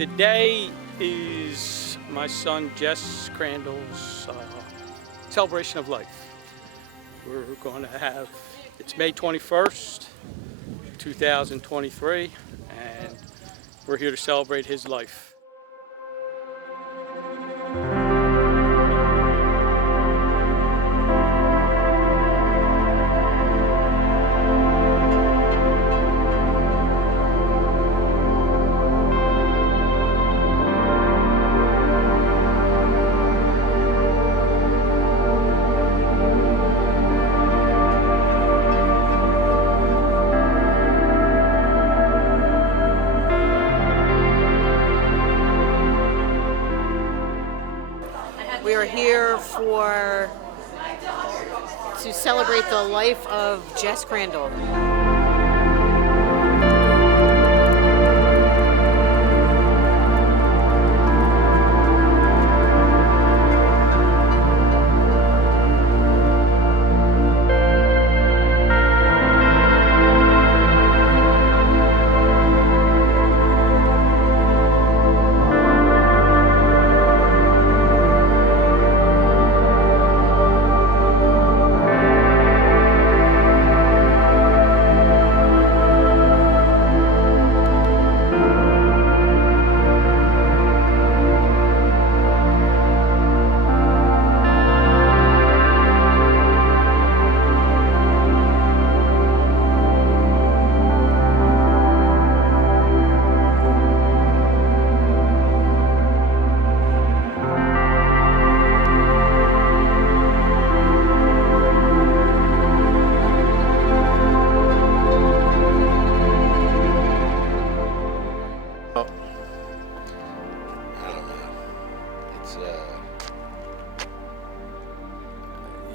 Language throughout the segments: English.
Today is my son Jess Crandall's celebration of life. We're going to have, it's May 21st, 2023, and we're here to celebrate his life. We are here to celebrate the life of Jess Crandall.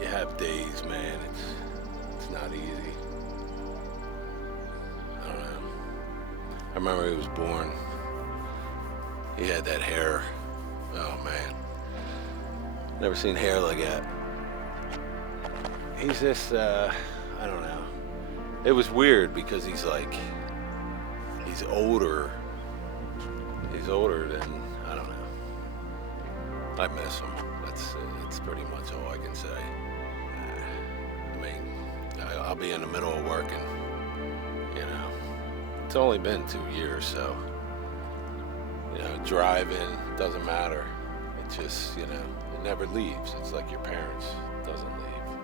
You have days, man, it's not easy. I don't know. I remember he was born. He had that hair. Oh, man. Never seen hair like that. He's just, I don't know. It was weird because he's older. He's older than, I don't know. I miss him. That's pretty much all I can say. I mean, I'll be in the middle of working, you know. It's only been 2 years, so, you know, driving doesn't matter. It just, you know, it never leaves. It's like your parents, it doesn't leave.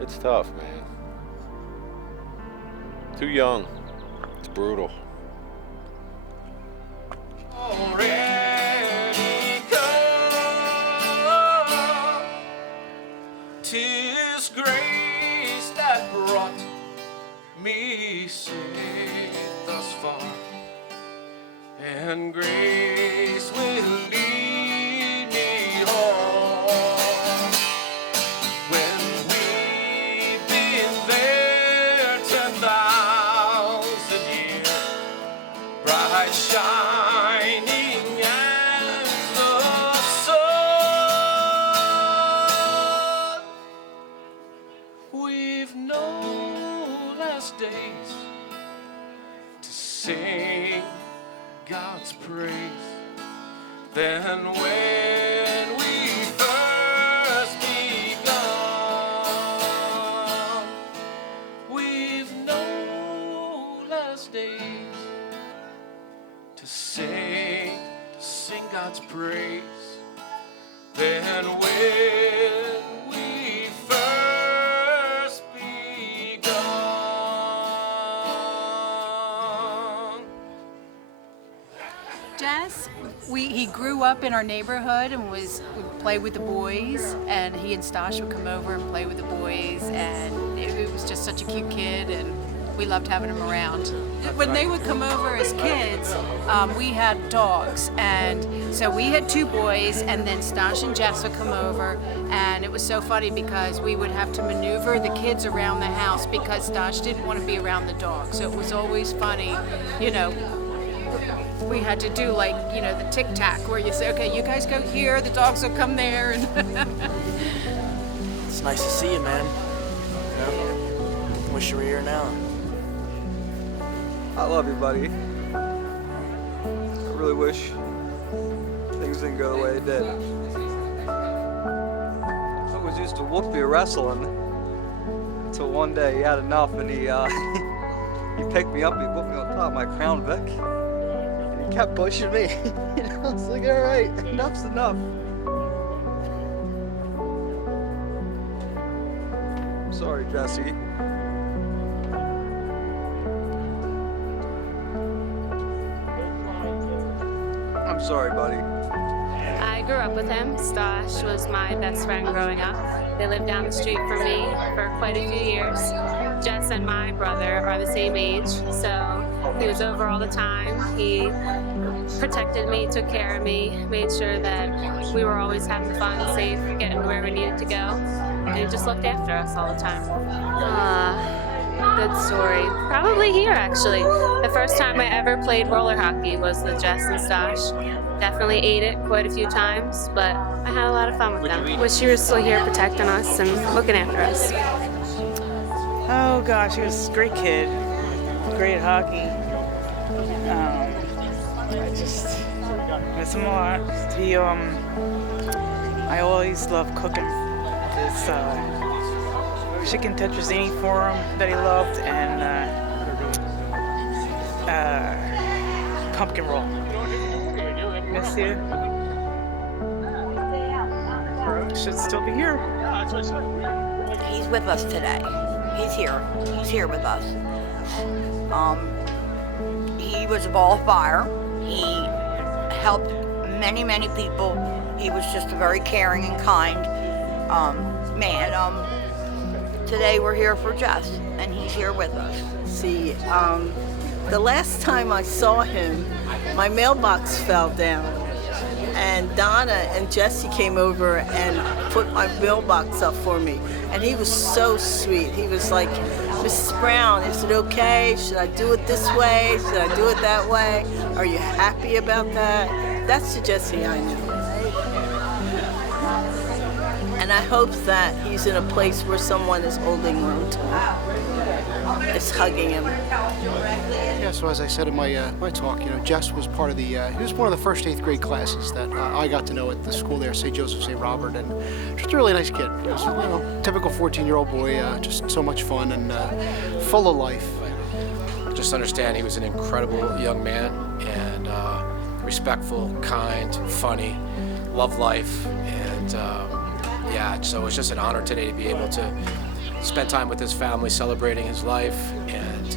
It's tough, man. Too young. It's brutal. Tis grace that brought me safe thus far, and grace will lead me home. When we've been there 10,000 years, bright shining as the sun, we've no less days to sing God's praise than when we first begun. We've no less days to sing God's praise than when we first begun. Jess, he grew up in our neighborhood and would play with the boys, and he and Stash would come over and play with the boys, and it was just such a cute kid, and we loved having him around. When they would come over as kids, we had dogs, and so we had 2 boys, and then Stash and Jess would come over, and it was so funny because we would have to maneuver the kids around the house because Stash didn't want to be around the dog, so it was always funny, you know. We had to do like, you know, the tic-tac where you say, okay, you guys go here, the dogs will come there. And It's nice to see you, man. You know? Wish you were here now. I love you, buddy. I really wish things didn't go the way it did. I always used to whoop you wrestling until one day he had enough and he he picked me up, he put me on top of my Crown Vic, and he kept pushing me. I was like, all right, enough's enough. I'm sorry, Jesse. I'm sorry, buddy. I grew up with him. Stash was my best friend growing up. They lived down the street from me for quite a few years. Jess and my brother are the same age, so he was over all the time. He protected me, took care of me, made sure that we were always having fun, safe, getting where we needed to go, and he just looked after us all the time. Good story. Probably here, actually. The first time I ever played roller hockey was with Jess and Stash. Definitely ate it quite a few times, but I had a lot of fun with them. Wish you were still here protecting us and looking after us. Oh gosh, he was a great kid. Great at hockey. I just miss him a lot. I always loved cooking this chicken tetrazzini for him that he loved, and pumpkin roll. Miss you. Should still be here. He's with us today. He's here. He's here with us. He was a ball of fire. He helped many, many people. He was just a very caring and kind man. Today we're here for Jess, and he's here with us. See, the last time I saw him, my mailbox fell down, and Donna and Jesse came over and put my mailbox up for me, and he was so sweet. He was like, Mrs. Brown, is it okay? Should I do it this way? Should I do it that way? Are you happy about that? That's the Jesse I knew. And I hope that he's in a place where someone is holding on to him, is hugging him. Yeah, so as I said in my talk, Jess was part of the, he was one of the first 8th grade classes that I got to know at the school there, St. Joseph, St. Robert, and just a really nice kid. He was, typical 14-year-old boy, just so much fun and full of life. Just understand he was an incredible young man and respectful, kind, funny, loved life, and yeah, so it's just an honor today to be able to spend time with his family, celebrating his life, and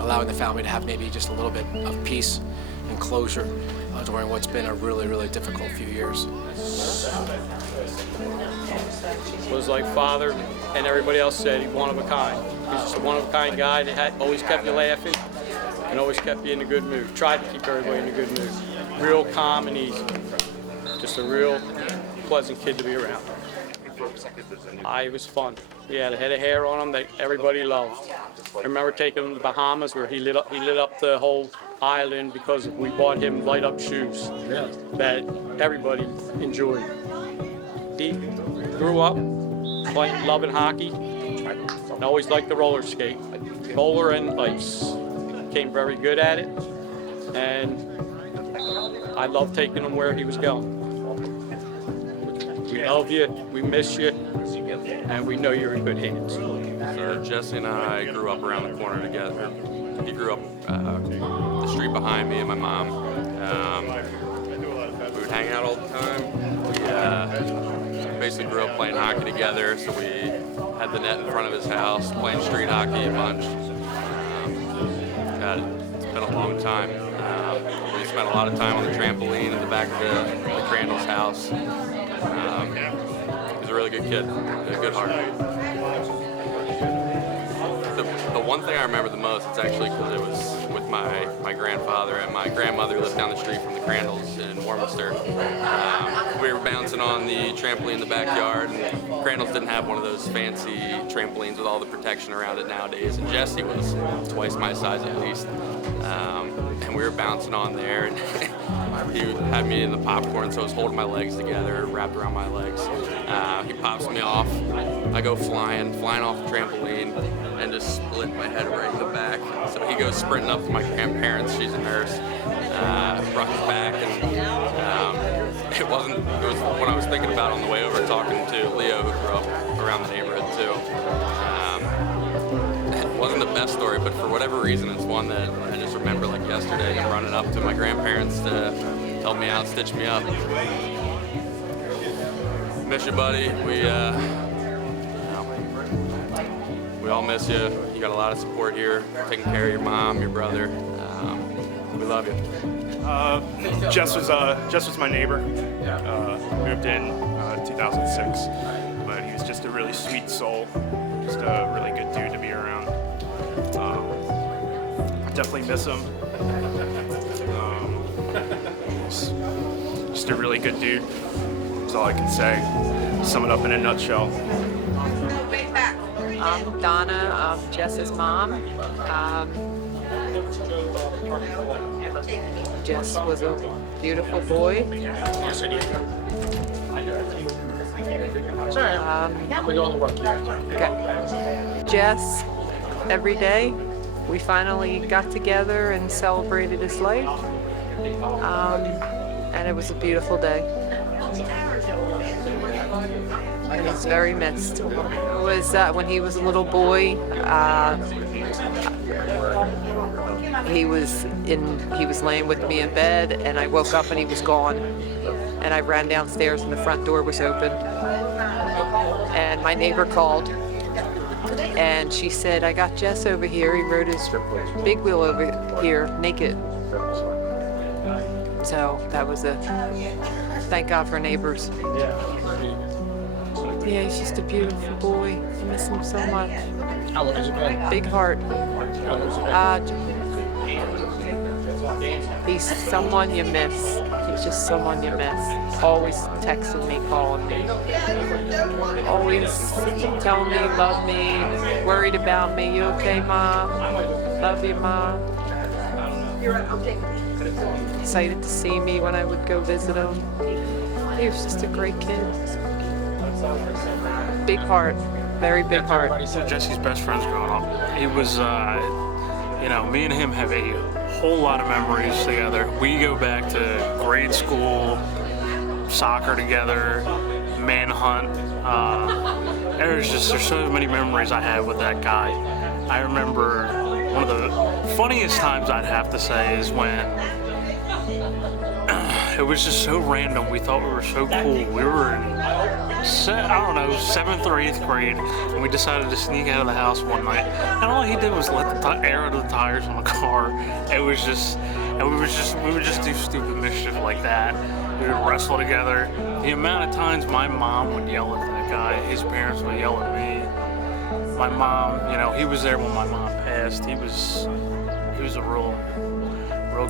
allowing the family to have maybe just a little bit of peace and closure during what's been a really, really difficult few years. Was like father and everybody else said, he's one of a kind. He's just a one-of-a-kind guy that always kept you laughing and always kept you in a good mood. Tried to keep everybody in a good mood. Real calm and easy. Just a real pleasant kid to be around. It was fun. He had a head of hair on him that everybody loved. I remember taking him to the Bahamas where he lit up the whole island because we bought him light-up shoes that everybody enjoyed. He grew up loving hockey and always liked the roller skate. Roller and ice. Became very good at it, and I loved taking him where he was going. We love you, we miss you, and we know you're in good hands. So Jesse and I grew up around the corner together. He grew up the street behind me and my mom. We would hang out all the time. We basically grew up playing hockey together, so we had the net in front of his house, playing street hockey a bunch. God, it's been a long time. We spent a lot of time on the trampoline in the back of the Crandall's house. He's a really good kid, a good heart. The one thing I remember the most, it's actually because it was with my grandfather and my grandmother lived down the street from the Crandalls in Warminster. We were bouncing on the trampoline in the backyard, and Crandalls didn't have one of those fancy trampolines with all the protection around it nowadays, and Jesse was twice my size at least. And we were bouncing on there, and he had me in the popcorn, so I was holding my legs together, wrapped around my legs. He pops me off, I go flying off the trampoline, and just split my head right in the back. So he goes sprinting up to my grandparents. She's a nurse. Runs back, and it was what I was thinking about on the way over, talking to Leo, who grew up around the neighborhood too. It wasn't the best story, but for whatever reason, it's one that I just remember like yesterday, and running up to my grandparents to help me out, stitch me up. Miss you, buddy. We all miss you. You got a lot of support here, taking care of your mom, your brother. We love you. Jess was my neighbor. Moved in 2006, but he was just a really sweet soul, just a really good dude to be around. Definitely miss him. Just a really good dude. That's all I can say. Sum it up in a nutshell. I'm Donna, Jess's mom. Jess was a beautiful boy. Okay. Jess, every day, we finally got together and celebrated his life. And it was a beautiful day. And he's very missed. It was when he was a little boy. He was laying with me in bed, and I woke up and he was gone. And I ran downstairs and the front door was open. And my neighbor called, and she said, "I got Jess over here. He rode his big wheel over here naked." So that was thank God for neighbors. Yeah, he's just a beautiful boy. I miss him so much. How long has it been? Big heart. He's someone you miss. He's just someone you miss. Always texting me, calling me. Always telling me you love me, worried about me. You okay, Mom? Love you, Mom. Excited to see me when I would go visit him. He was just a great kid. Big heart, very big heart. Jesse's best friends growing up. It was, me and him have a whole lot of memories together. We go back to grade school, soccer together, manhunt. There's so many memories I have with that guy. I remember one of the funniest times, I'd have to say, is when it was just so random. We thought we were so cool. We were in, 7th or 8th grade, and we decided to sneak out of the house one night. And all he did was let the air out of the tires on the car. It was just, and we would just do stupid mischief like that. We would wrestle together. The amount of times my mom would yell at that guy, his parents would yell at me. My mom, he was there when my mom passed. He was a real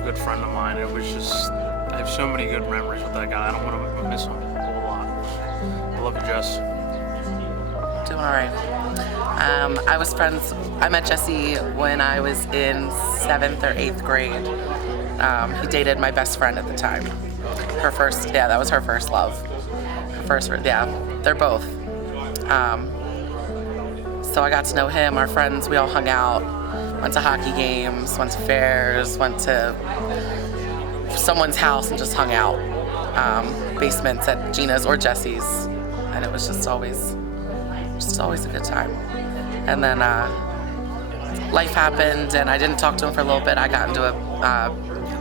good friend of mine. It was just, I have so many good memories with that guy. I don't want to miss him a whole lot. I love you, Jess. Doing all right. I met Jesse when I was in 7th or 8th grade. He dated my best friend at the time. That was her first love. They're both. So I got to know him, our friends, we all hung out, went to hockey games, went to fairs, went to someone's house and just hung out. Basements at Gina's or Jesse's, and it was just always a good time. And then life happened, and I didn't talk to him for a little bit. I got into a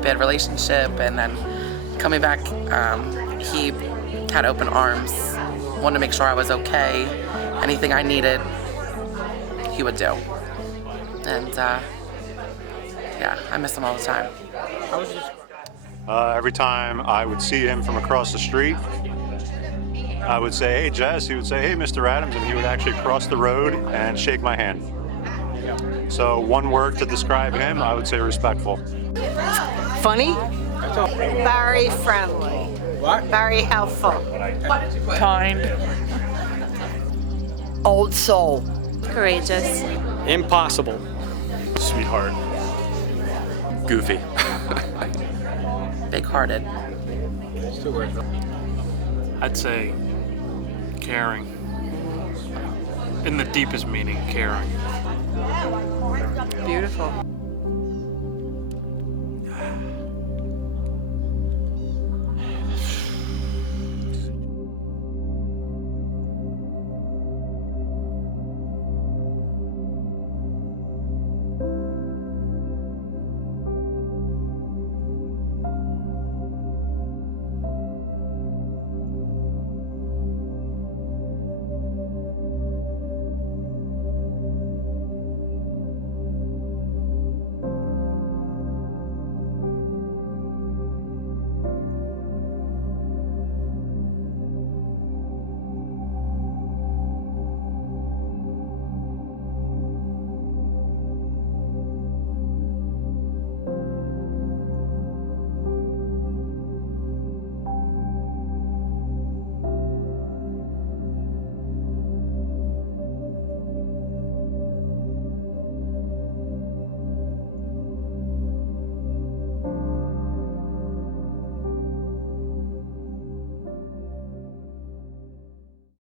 bad relationship, and then coming back, he had open arms, wanted to make sure I was okay. Anything I needed, he would do. And I miss him all the time. Every time I would see him from across the street, I would say, "Hey, Jess." He would say, "Hey, Mr. Adams," and he would actually cross the road and shake my hand. So one word to describe him, I would say respectful. Funny? Very friendly. What? Very helpful. Kind. Old soul. Courageous. Impossible. Sweetheart. Goofy. Big-hearted. I'd say caring. In the deepest meaning, caring. Beautiful.